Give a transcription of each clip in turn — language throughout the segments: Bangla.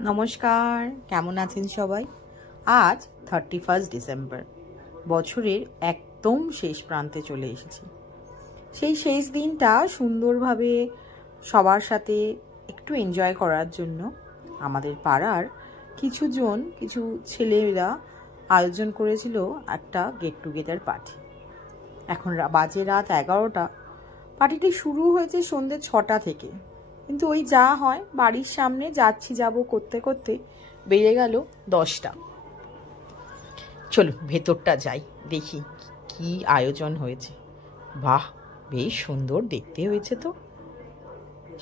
নমস্কার, কেমন আছেন সবাই? আজ 31 ডিসেম্বর, বছরের একদম শেষ প্রান্তে চলে এসেছি। সেই শেষ দিনটা সুন্দরভাবে সবার সাথে একটু এনজয় করার জন্য আমাদের পাড়ার কিছু ছেলেরা আয়োজন করেছিল একটা গেট টুগেদার পার্টি। এখন বাজে রাত 11টা। পার্টিটি শুরু হয়েছে সন্ধ্যে 6টা থেকে, কিন্তু ওই যা হয়, বাড়ির সামনে যাব করতে করতে বেড়ে গেল 10টা। চলো ভেতরটা যাই, দেখি কি আয়োজন হয়েছে। বাহ, বেশ সুন্দর দেখতে হয়েছে তো।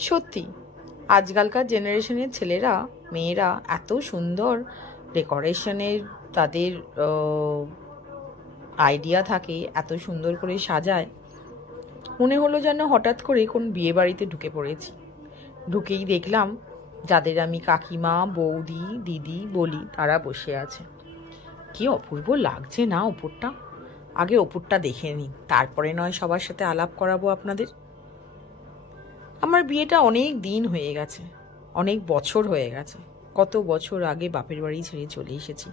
সত্যি আজকালকার জেনারেশনের ছেলেরা মেয়েরা এত সুন্দর ডেকোরেশনের তাদের আইডিয়া থাকে, এত সুন্দর করে সাজায়। মনে হলো যেন হঠাৎ করে কোন বিয়ে বাড়িতে ঢুকে পড়েছি। ঢুকেই দেখলাম যাদের আমি কাকিমা, বৌদি, দিদি বলি, তারা বসে আছে। কি অপূর্ব লাগছে না ওপরটা? আগে ওপরটা দেখে নিই, তারপরে নয় সবার সাথে আলাপ করাবো আপনাদের। আমার বিয়েটা অনেক দিন হয়ে গেছে, অনেক বছর হয়ে গেছে। কত বছর আগে বাপের বাড়ি ছেড়ে চলে এসেছি।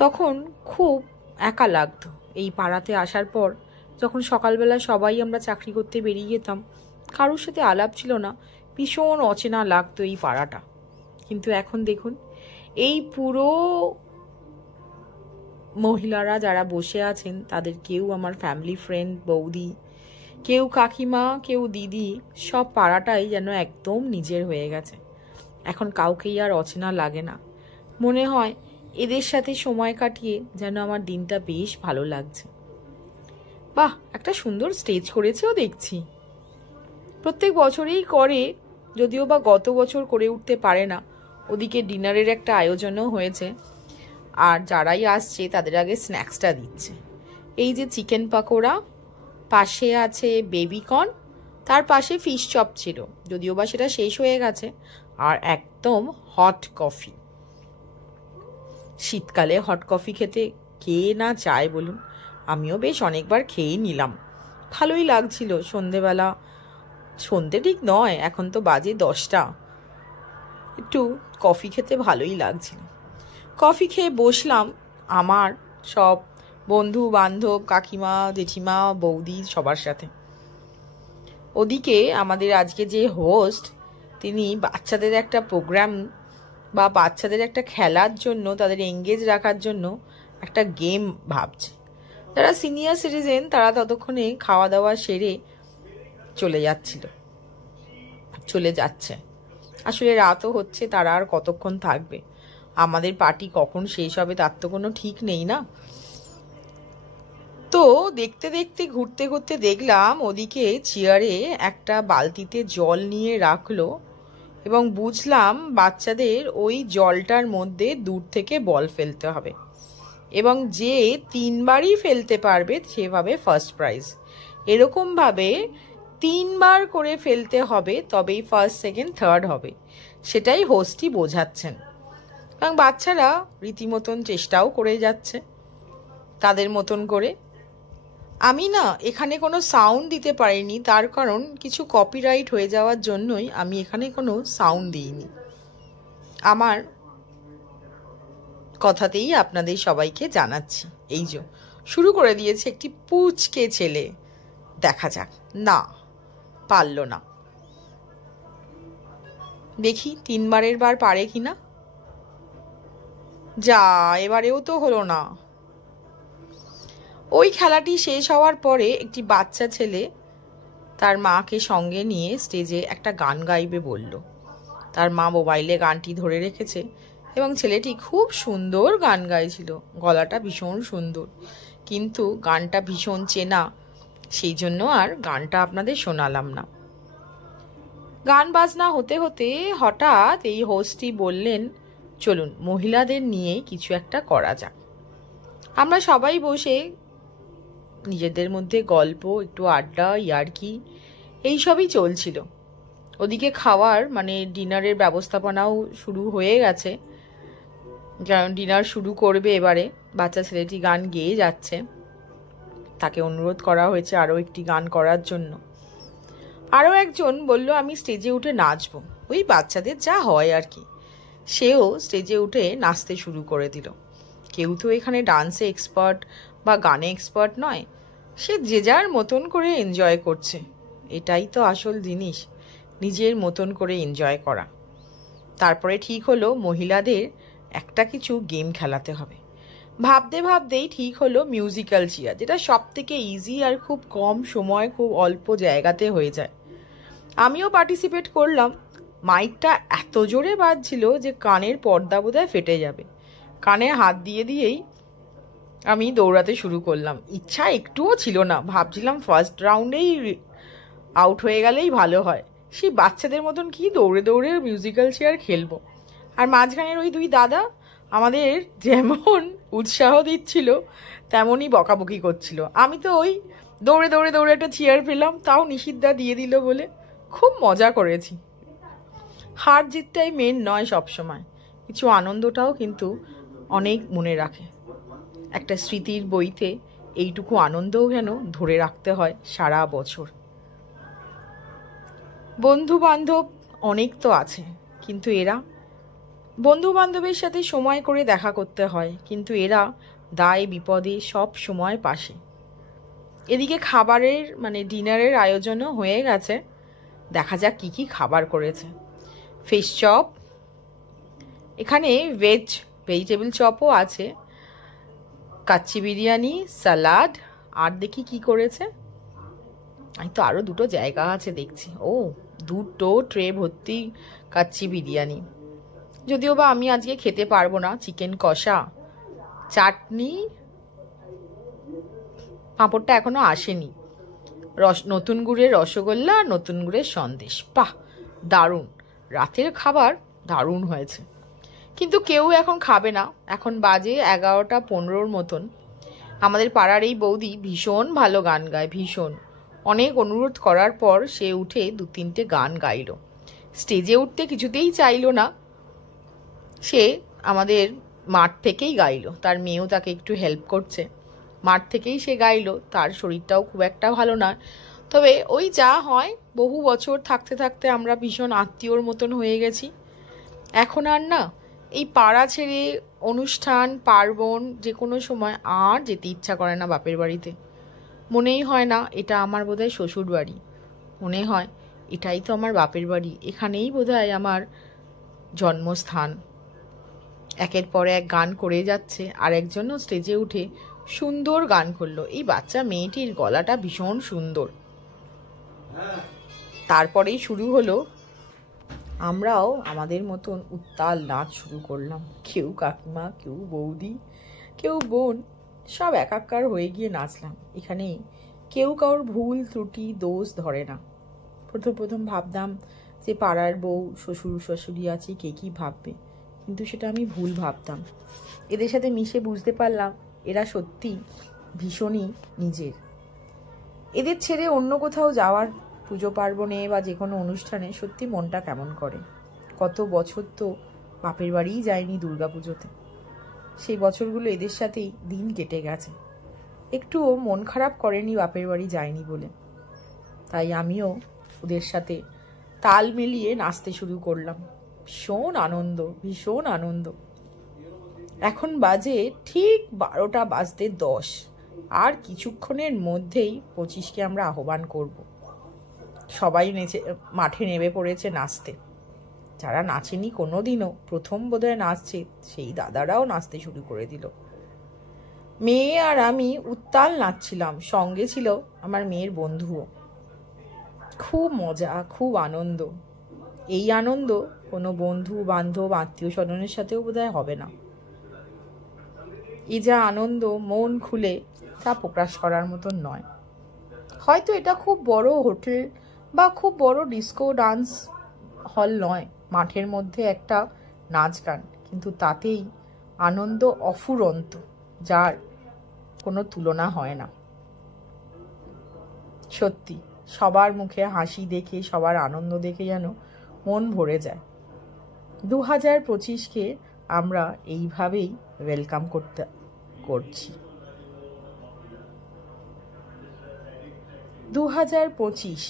তখন খুব একা লাগতো। এই পাড়াতে আসার পর যখন সকালবেলা সবাই আমরা চাকরি করতে বেরিয়ে যেতাম, কারোর সাথে আলাপ ছিল না, ভীষণ অচেনা লাগতো এই পাড়াটা। কিন্তু এখন দেখুন, এই পুরো মহিলারা যারা বসে আছেন তাদের কেউ আমার ফ্যামিলি ফ্রেন্ড, বৌদি, কেউ কাকিমা, কেউ দিদি, সব পাড়াটাই যেন একদম নিজের হয়ে গেছে। এখন কাউকেই আর অচেনা লাগে না। মনে হয় এদের সাথে সময় কাটিয়ে যেন আমার দিনটা বেশ ভালো লাগছে। বাহ, একটা সুন্দর স্টেজ করেছেও দেখছি। প্রত্যেক বছরেই করে, যদিও বা গত বছর করে উঠতে পারে না। ওদিকে ডিনারের একটা আয়োজনও হয়েছে, আর যারাই আসছে তাদের আগে স্ন্যাক্সটা দিচ্ছে। এই যে চিকেন পাকোড়া, পাশে আছে বেবিকর্ন, তার পাশে ফিশ চপ ছিল, যদিও বা সেটা শেষ হয়ে গেছে, আর একদম হট কফি। শীতকালে হট কফি খেতে কে না চায় বলুন? আমিও বেশ অনেকবার খেয়ে নিলাম, ভালোই লাগছিল। সন্ধেবেলা, সন্ধে ঠিক নয়, এখন তো বাজে 10টা, একটু কফি খেতে ভালোই লাগছিল। কফি খেয়ে বসলাম আমার সব বন্ধু বান্ধব, কাকিমা, জেঠিমা, বৌদি সবার সাথে। ওদিকে আমাদের আজকে যে হোস্ট, তিনি বাচ্চাদের একটা প্রোগ্রাম বা বাচ্চাদের একটা খেলার জন্য, তাদের এঙ্গেজ রাখার জন্য একটা গেম ভাবছে। যারা সিনিয়র সিটিজেন তারা ততক্ষণে খাওয়া দাওয়া সেরে চলে যাচ্ছে। আসলে রাতও হচ্ছে, তারা আর কতক্ষণ থাকবে? আমাদের পার্টি কখন শেষ হবে তার তো কোনো ঠিক নেই না। তো দেখতে দেখতে ঘুরতে ঘুরতে দেখলাম ওদিকে চেয়ারে একটা বালতিতে জল নিয়ে রাখলো, এবং বুঝলাম বাচ্চাদের ওই জলটার মধ্যে দূর থেকে বল ফেলতে হবে, এবং যে 3বারই ফেলতে পারবে সেভাবে ফার্স্ট প্রাইজ। এরকমভাবে 3বার করে ফেলতে হবে, তবেই ফার্স্ট, সেকেন্ড, থার্ড হবে। সেটাই হোস্টই বোঝাচ্ছেন, এবং বাচ্চারা রীতিমতন চেষ্টাও করে যাচ্ছে তাদের মতন করে। আমি না এখানে কোনো সাউন্ড দিতে পারিনি, তার কারণ কিছু কপিরাইট হয়ে যাওয়ার জন্যই আমি এখানে কোনো সাউন্ড দিইনি। আমার কথাতেই আপনাদের সবাইকে জানাচ্ছি। এই যে শুরু করে দিয়েছে একটি পুচকে ছেলে, দেখা যাক। না, পারল না। দেখি 3বারের বার পারে কিনা। যা, এবারেও তো হলো না। ওই খেলাটি শেষ হওয়ার পরে একটি বাচ্চা ছেলে তার মাকে সঙ্গে নিয়ে স্টেজে একটা গান গাইবে বলল। তার মা মোবাইলে গানটি ধরে রেখেছে, এবং ছেলেটি খুব সুন্দর গান গাইছিল, গলাটা ভীষণ সুন্দর, কিন্তু গানটা ভীষণ চেনা, সেই জন্য আর গানটা আপনাদের শোনালাম না। গান বাজনা হতে হতে হঠাৎ এই হোস্টই বললেন, চলুন মহিলাদের নিয়ে কিছু একটা করা যাক। আমরা সবাই বসে নিজেদের মধ্যে গল্প, একটু আড্ডা, ইয়ার্কি, এইসবই চলছিল। ওদিকে খাওয়ার ডিনারের ব্যবস্থাপনাও শুরু হয়ে গেছে, কারণ ডিনার শুরু করবে এবারে। বাচ্চা ছেলেটি গান গেয়ে যাচ্ছে, তাকে অনুরোধ করা হয়েছে আরও একটি গান করার জন্য। আরও একজন বলল, আমি স্টেজে উঠে নাচবো। ওই বাচ্চাদের যা হয় আর কি। সেও স্টেজে উঠে নাচতে শুরু করে দিল। কেউ তো এখানে ডান্সে এক্সপার্ট বা গানে এক্সপার্ট নয়, সে যে যার মতন করে এনজয় করছে। এটাই তো আসল জিনিস, নিজের মতন করে এনজয় করা। তারপরে ঠিক হলো মহিলাদের একটা কিছু গেম খেলাতে হবে। ভাবতে ভাবতেই ঠিক হলো মিউজিক্যাল চেয়ার, যেটা সব থেকে ইজি আর খুব কম সময় খুব অল্প জায়গাতে হয়ে যায়। আমিও পার্টিসিপেট করলাম। মাইকটা এত জোরে বাজছিল যে কানের পর্দা বোধহয় ফেটে যাবে। কানে হাত দিয়ে দিয়েই আমি দৌড়াতে শুরু করলাম। ইচ্ছা একটুও ছিল না, ভাবছিলাম ফার্স্ট রাউন্ডেই আউট হয়ে গেলেই ভালো হয়। সেই বাচ্চাদের মতন কি দৌড়ে দৌড়ে মিউজিক্যাল চেয়ার খেলবো। আর মাঝখানের ওই দুই দাদা আমাদের যেমন উৎসাহ দিচ্ছিল তেমনই বকাবকি করছিল। আমি তো ওই দৌড়ে দৌড়ে দৌড়ে একটা চেয়ার পেলাম, তাও নিষিদ্ধা দিয়ে দিল বলে। খুব মজা করেছি। হার জিতটাই মেন নয় সবসময়, কিছু আনন্দটাও কিন্তু অনেক মনে রাখে। একটা স্মৃতির বইতে এইটুকু আনন্দও যেন ধরে রাখতে হয় সারা বছর। বন্ধু বান্ধব অনেক তো আছে, কিন্তু এরা, বন্ধু বান্ধবের সাথে সময় করে দেখা করতে হয়, কিন্তু এরা দায় বিপদে সব সময় পাশে। এদিকে খাবারের ডিনারের আয়োজনও হয়ে গেছে। দেখা যাক কি কি খাবার করেছে। ফিশ চপ, এখানে ভেজিটেবল চপও আছে, কাচ্চি বিরিয়ানি, সালাড, আর দেখি কি করেছে। আমি তো আরও দুটো জায়গা আছে দেখছি। ও, দুটো ট্রে ভর্তি কাচ্চি বিরিয়ানি। যদিও বা আমি আজকে খেতে পারবো না। চিকেন কষা, চাটনি, পাঁপড়টা এখনো আসেনি, নতুন গুড়ের রসগোল্লা, নতুন গুড়ের সন্দেশ। বাহ, দারুণ! রাতের খাবার দারুণ হয়েছে। কিন্তু কেউ এখন খাবে না। এখন বাজে 11:15 মতন। আমাদের পাড়ার এই বৌদি ভীষণ ভালো গান গায়, ভীষণ। অনেক অনুরোধ করার পর সে উঠে 2-3টে গান গাইল। স্টেজে উঠতে কিছুতেই চাইলো না, সে আমাদের মাঠ থেকেই গাইলো। তার মেয়েও তাকে একটু হেল্প করছে, মাঠ থেকেই সে গাইলো। তার শরীরটাও খুব একটা ভালো নয়, তবে ওই যা হয়, বহু বছর থাকতে থাকতে আমরা ভীষণ আত্মীয়র মতন হয়ে গেছি। এখন আর না এই পাড়া ছেড়ে অনুষ্ঠান পার্বণ যে কোনো সময় আর যেতে ইচ্ছা করে না বাপের বাড়িতে। মনেই হয় না এটা আমার বোধহয় শ্বশুর বাড়ি, মনে হয় এটাই তো আমার বাপের বাড়ি, এখানেই বোধহয় আমার জন্মস্থান। একের পর এক গান করে যাচ্ছে, আর একজনও স্টেজে উঠে সুন্দর গান করলো। এই বাচ্চা মেয়েটির গলাটা ভীষণ সুন্দর। তারপরেই শুরু হলো, আমরাও আমাদের মতন উত্তাল নাচ শুরু করলাম। কেউ কাকিমা, কেউ বৌদি, কেউ বোন, সব একাকার হয়ে গিয়ে নাচলাম। এখানে কেউ কারোর ভুল ত্রুটি দোষ ধরে না। প্রথম ভাবতাম যে পাড়ার বউ, শ্বশুর শাশুড়ি আছে, কে কী ভাববে, কিন্তু সেটা আমি ভুল ভাবতাম। এদের সাথে মিশে বুঝতে পারলাম এরা সত্যি ভীষণই নিজের। এদের ছেড়ে অন্য কোথাও যাওয়ার, পুজো পার্বণে বা যে কোনো অনুষ্ঠানে সত্যি মনটা কেমন করে। কত বছর তো বাপের বাড়িই যায়নি দুর্গা পুজোতে। সেই বছরগুলো এদের সাথেই দিন কেটে গেছে। একটুও মন খারাপ করেনি বাপের বাড়ি যায়নি বলে। তাই আমিও ওদের সাথে তাল মিলিয়ে নাচতে শুরু করলাম। ভীষণ আনন্দ, ভীষণ আনন্দ। এখন বাজে ঠিক 12:10। আর কিছুক্ষণের মধ্যেই 25কে আমরা আহ্বান করব। সবাই মাঠে নেমে পড়েছে নাচতে। যারা নাচেনি কোনো দিনও, প্রথম বোধহয় নাচছে, সেই দাদারাও নাচতে শুরু করে দিল। মেয়ে আর আমি উত্তাল নাচছিলাম, সঙ্গে ছিল আমার মেয়ের বন্ধুও। খুব মজা, খুব আনন্দ। এই আনন্দ কোনো বন্ধু বান্ধব আত্মীয় স্বজনের সাথেও বোধহয় হবে না। এই যা আনন্দ, মন খুলে তা প্রকাশ করার মতন নয়। হয়তো এটা খুব বড় হোটেল বা খুব বড় ডিস্কো ডান্স হল নয়, মাঠের মধ্যে একটা নাচ গান, কিন্তু তাতেই আনন্দ অফুরন্ত, যার কোনো তুলনা হয় না। সত্যি সবার মুখে হাসি দেখে, সবার আনন্দ দেখে যেন মন ভরে যায়। 2025কে আমরা এইভাবেই ওয়েলকাম করছি। 2025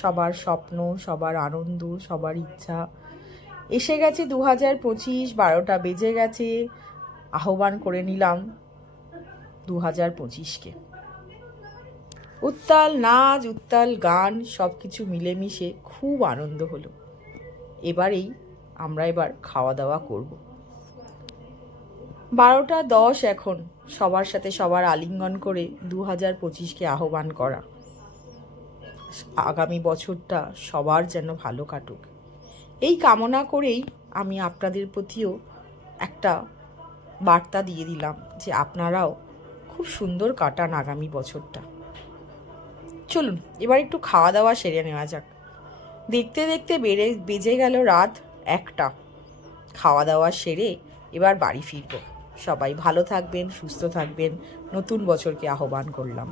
সবার স্বপ্ন, সবার আনন্দ, সবার ইচ্ছা, এসে গেছে 2025, 12টা বেজে গেছে। আহ্বান করে নিলাম 2025কে। উত্তাল নাচ, উত্তাল গান, সব কিছু মিলেমিশে খুব আনন্দ হলো। আমরা এবার খাওয়া দাওয়া করব। 12টা 10 এখন। সবার সাথে সবার আলিঙ্গন করে 2025কে আহ্বান করা। আগামী বছরটা সবার যেন ভালো কাটুক, এই কামনা করেই আমি আপনাদের প্রতিও একটা বার্তা দিয়ে দিলাম যে আপনারাও খুব সুন্দর কাটান আগামী বছরটা। চলুন এবার একটু খাওয়া দাওয়া সেরে নেওয়া যাক। দেখতে দেখতে বেজে গেল রাত 1টা। খাওয়া দাওয়া সেরে এবার বাড়ি ফিরব। সবাই ভালো থাকবেন, সুস্থ থাকবেন। নতুন বছরকে আহ্বান করলাম।